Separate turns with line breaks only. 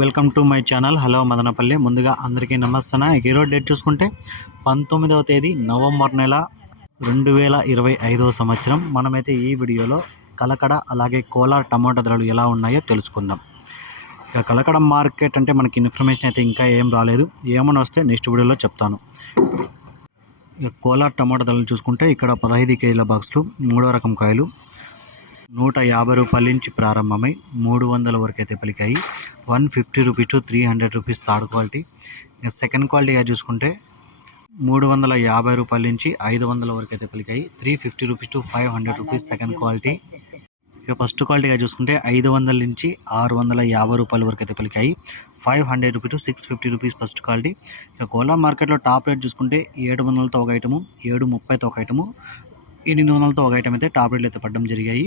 Welcome to my channel. Hello Madanapalle. ముందుగా అందరికీ నమస్తన? ఈరోజు డేట్ చూసుకుంటే పంతొమ్మిదవ తేదీ నవంబర్ నెల రెండు వేల ఇరవై ఐదవ సంవత్సరం. మనమైతే ఈ వీడియోలో కలకడ అలాగే కోలార్ టమాటా ధరలు ఎలా ఉన్నాయో తెలుసుకుందాం. ఇక కలకడ మార్కెట్ అంటే మనకి ఇన్ఫర్మేషన్ అయితే ఇంకా ఏం రాలేదు. ఏమైనా వస్తే నెక్స్ట్ వీడియోలో చెప్తాను. ఇక కోలార్ టమాటా ధరలు చూసుకుంటే ఇక్కడ పదహైదు కేజీల బాక్సులు మూడో రకం కాయలు నూట యాభై రూపాయల నుంచి ప్రారంభమై మూడు వందల వరకు అయితే పలికాయి. One fifty rupees to three hundred rupees third quality. ఇంకా సెకండ్ క్వాలిటీగా చూసుకుంటే మూడు వందల యాభై రూపాయల నుంచి ఐదు వందల వరకు అయితే పలికాయి. Three fifty rupees to five hundred rupees second quality. ఇక ఫస్ట్ క్వాలిటీగా చూసుకుంటే ఐదు వందల నుంచి ఆరు వందల యాభై రూపాయల వరకు అయితే పలికాయి. Five hundred rupees to six fifty rupees first quality. ఇక కోలా మార్కెట్లో టాప్ రేట్ చూసుకుంటే ఏడు వందలతో ఒక ఐటము ఏడు ముప్పైతో ఒక ఐటము ఎనిమిది వందలతో ఒక ఐటమ్ అయితే టాప్ రేట్లు అయితే పడడం జరిగాయి.